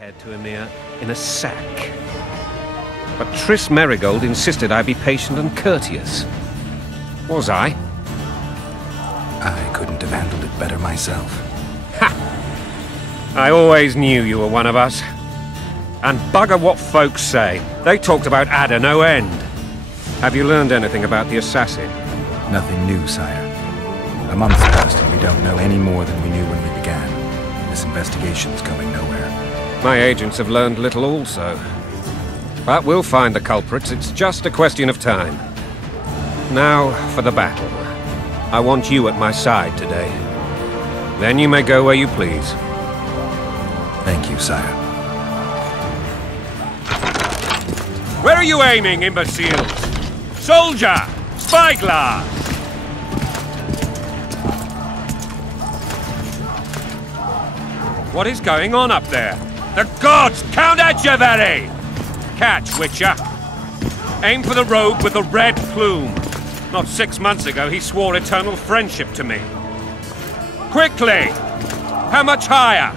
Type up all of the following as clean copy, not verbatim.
head to Emir in a sack. But Triss Merigold insisted I be patient and courteous. Was I? I couldn't have handled it better myself. Ha! I always knew you were one of us. And bugger what folks say. They talked about Ada no end. Have you learned anything about the assassin? Nothing new, sire. A month passed and we don't know any more than we knew when we began. This investigation's going nowhere. My agents have learned little also. But we'll find the culprits. It's just a question of time. Now for the battle. I want you at my side today. Then you may go where you please. Thank you, sire. Where are you aiming, imbeciles? Soldier! Spyglass! What is going on up there? The gods! Count Etcheverry! Catch, Witcher. Aim for the rogue with the red plume. Not 6 months ago, he swore eternal friendship to me. Quickly! How much higher?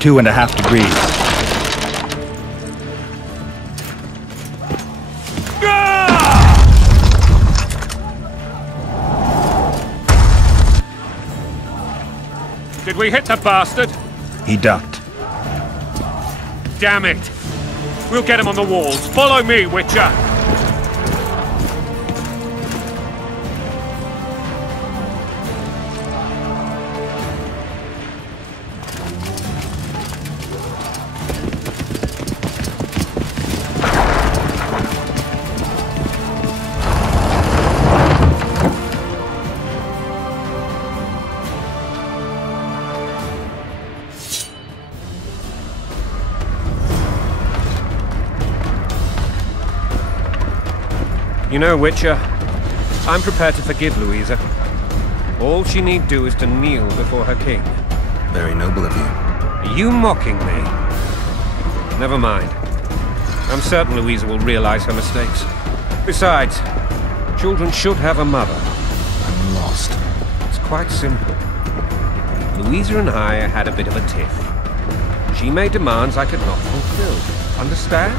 Two and a half degrees. Did we hit the bastard? He ducked. Damn it! We'll get him on the walls. Follow me, Witcher! You know, Witcher, I'm prepared to forgive Louisa. All she need do is to kneel before her king. Very noble of you. Are you mocking me? Never mind. I'm certain Louisa will realize her mistakes. Besides, children should have a mother. I'm lost. It's quite simple. Louisa and I had a bit of a tiff. She made demands I could not fulfill. Understand?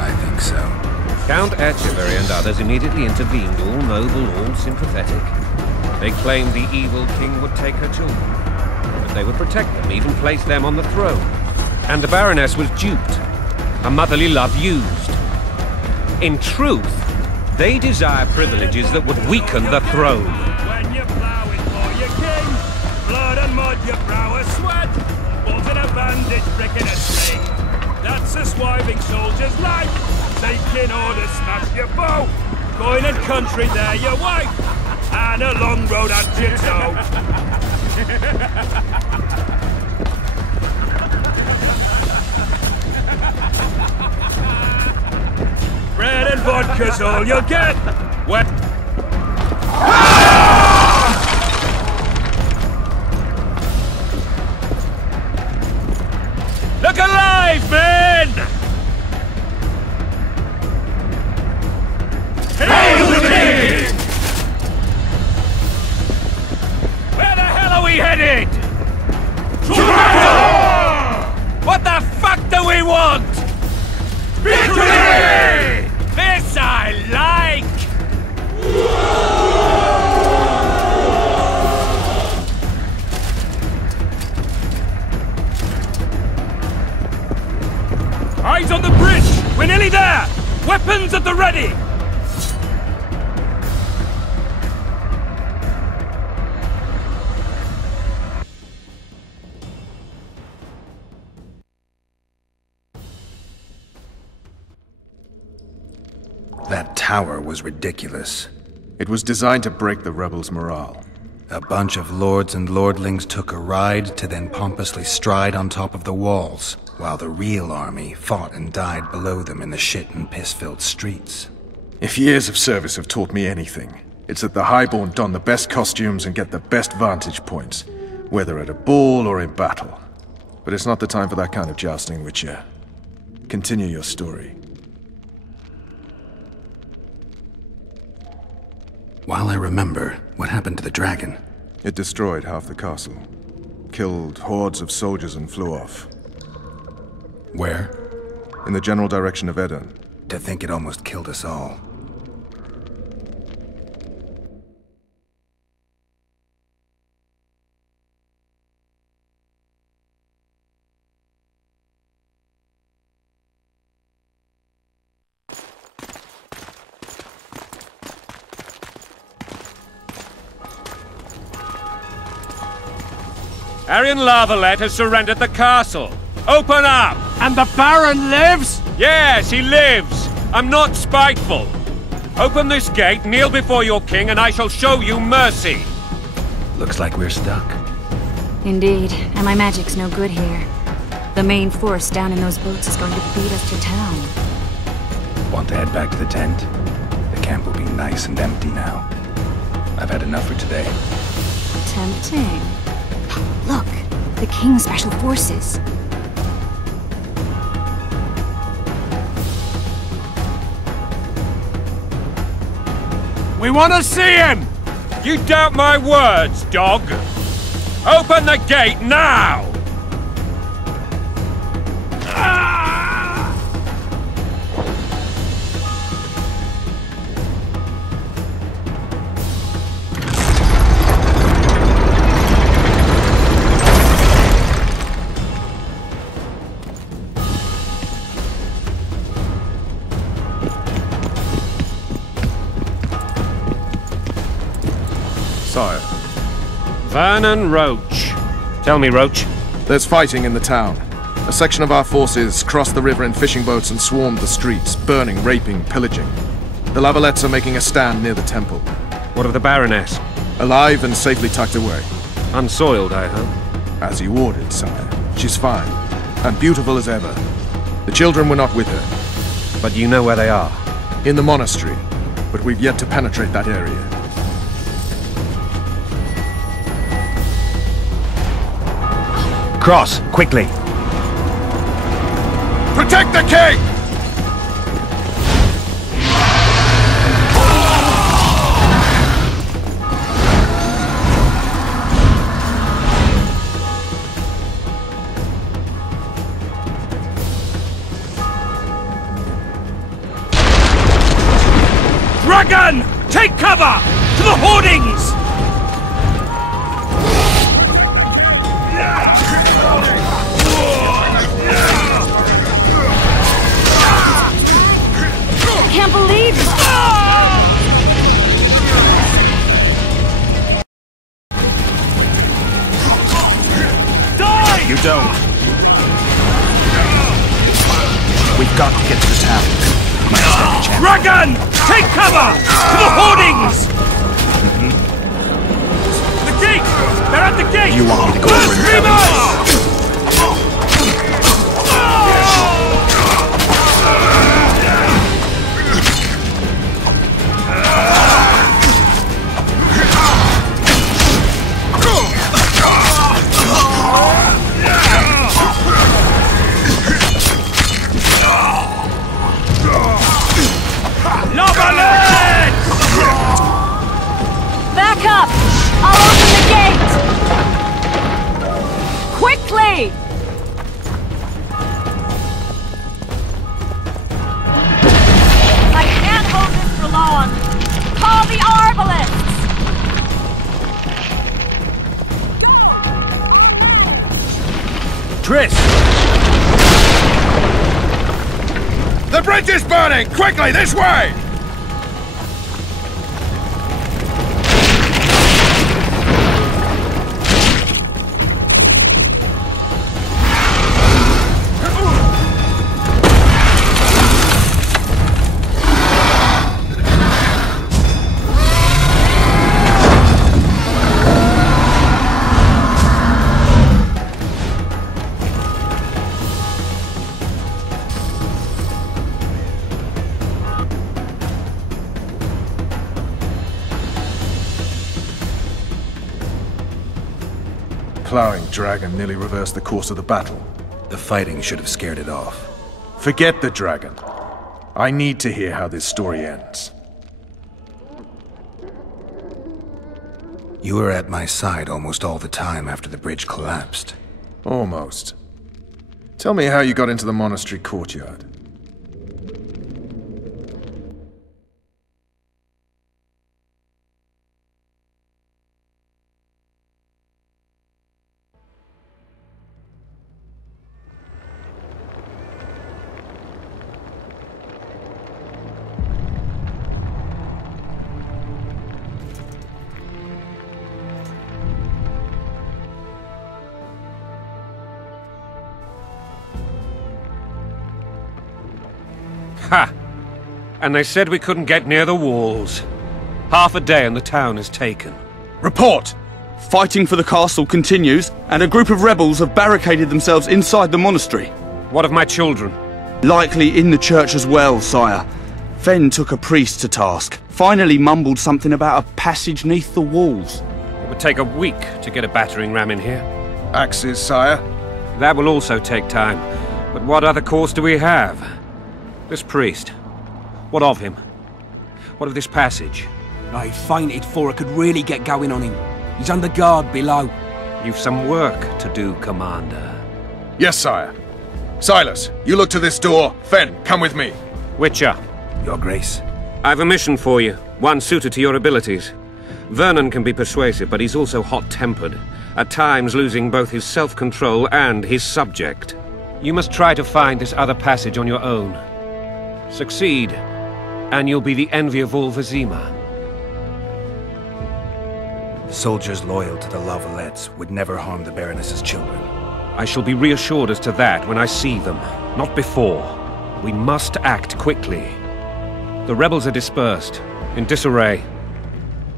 I think so. Count Etcheverry and others immediately intervened, all noble, all sympathetic. They claimed the evil king would take her children, but they would protect them, even place them on the throne. And the Baroness was duped, her motherly love used. In truth, they desire privileges that would weaken the throne. When you're plowing for your king, blood and mud, your brow a sweat, balls in a bandage, brick in a sling. That's a swiving soldier's life. Taking orders, smash your bow. Coin and country, there your wife. And a long road at your toe. Bread and vodka's all you'll get. Wet. Look alive, men! Hail the king! Where the hell are we headed? To battle! What the fuck do we want? Victory! This I like! Eyes on the bridge! We're nearly there! Weapons at the ready! That tower was ridiculous. It was designed to break the rebels' morale. A bunch of lords and lordlings took a ride to then pompously stride on top of the walls, while the real army fought and died below them in the shit and piss-filled streets. If years of service have taught me anything, it's that the Highborn don the best costumes and get the best vantage points, whether at a ball or in battle. But it's not the time for that kind of jousting, Witcher. Continue your story. While I remember, what happened to the dragon? It destroyed half the castle, killed hordes of soldiers and flew off. Where? In the general direction of Edern. To think it almost killed us all. Arian Lavalette has surrendered the castle. Open up! And the Baron lives? Yes, he lives. I'm not spiteful. Open this gate, kneel before your king, and I shall show you mercy. Looks like we're stuck. Indeed, and my magic's no good here. The main force down in those boats is going to beat us to town. Want to head back to the tent? The camp will be nice and empty now. I've had enough for today. Tempting. Look, the King's Special Forces. We want to see him! You doubt my words, dog? Open the gate now! Sire, Vernon Roach. Tell me, Roach. there's fighting in the town. A section of our forces crossed the river in fishing boats and swarmed the streets, burning, raping, pillaging. The Lavalettes are making a stand near the temple. What of the Baroness? Alive and safely tucked away. Unsoiled, I hope. As you ordered, sire. She's fine, and beautiful as ever. The children were not with her. But you know where they are. In the monastery, but we've yet to penetrate that area. Cross, quickly! Protect the king! Dragon! Take cover! To the hoardings! Can't believe it! Die! You don't. We've got to get to the town. Might stand a chance. Dragon! Take cover! To the hoardings! The gate! They're at the gate! You want me to go over and tell them? Back up! I'll open the gate! Quickly! I can't hold this for long! Call the arbalists! Triss! The bridge is burning! Quickly, this way! ploughing dragon nearly reversed the course of the battle. The fighting should have scared it off. Forget the dragon. I need to hear how this story ends. You were at my side almost all the time after the bridge collapsed. Almost. Tell me how you got into the monastery courtyard. Ha! And they said we couldn't get near the walls. Half a day and the town is taken. Report! Fighting for the castle continues, and a group of rebels have barricaded themselves inside the monastery. What of my children? Likely in the church as well, sire. Fen took a priest to task. Finally mumbled something about a passage neath the walls. It would take a week to get a battering ram in here. Axes, sire? That will also take time. But what other course do we have? This priest. What of him? What of this passage? I fainted before I could really get going on him. He's under guard below. You've some work to do, Commander. Yes, sire. Silas, you look to this door. Fen, come with me. Witcher. Your Grace. I've a mission for you, one suited to your abilities. Vernon can be persuasive, but he's also hot-tempered, at times losing both his self-control and his subject. You must try to find this other passage on your own. Succeed, and you'll be the envy of all Vizima. Soldiers loyal to the Lavalettes would never harm the Baroness's children. I shall be reassured as to that when I see them, not before. We must act quickly. The rebels are dispersed, in disarray.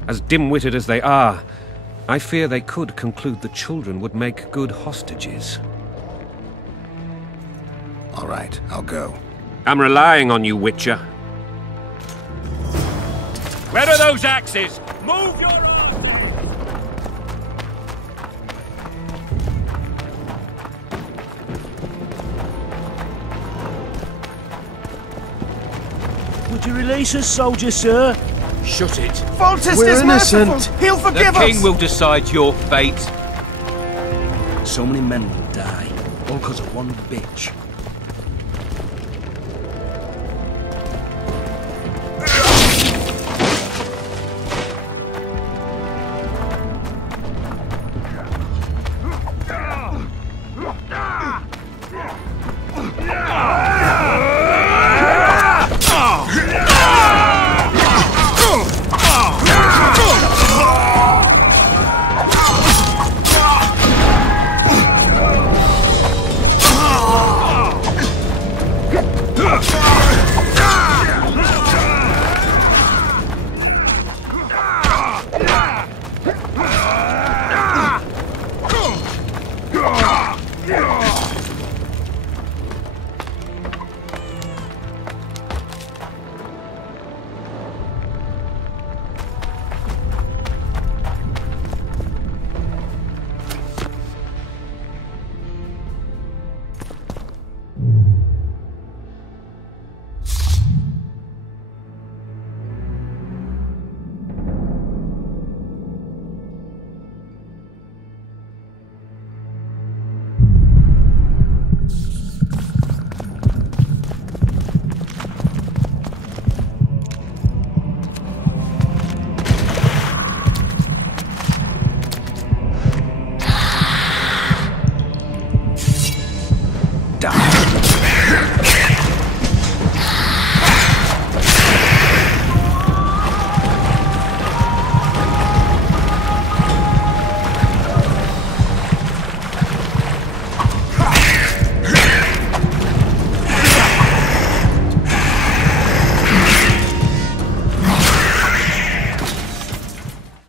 As dim-witted as they are, I fear they could conclude the children would make good hostages. All right, I'll go. I'm relying on you, Witcher. Where are those axes? Move your... Would you release us, soldier, sir? Shut it. Foltest We're is innocent. merciful. He'll The forgive us. king will decide your fate. So many men will die, all because of one bitch.